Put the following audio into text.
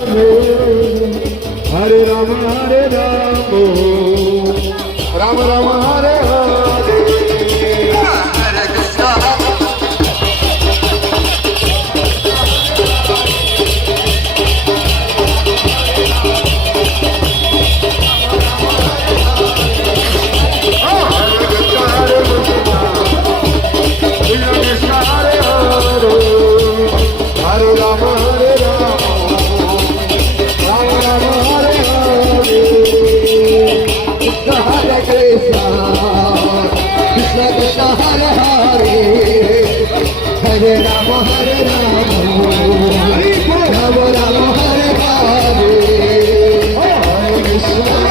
Hare Rama, Hare Rama, Rama Rama, Hare Hare. Hare Krishna. Hare Rama, Hare Rama, Rama Rama, Hare Hare, Hare Krishna.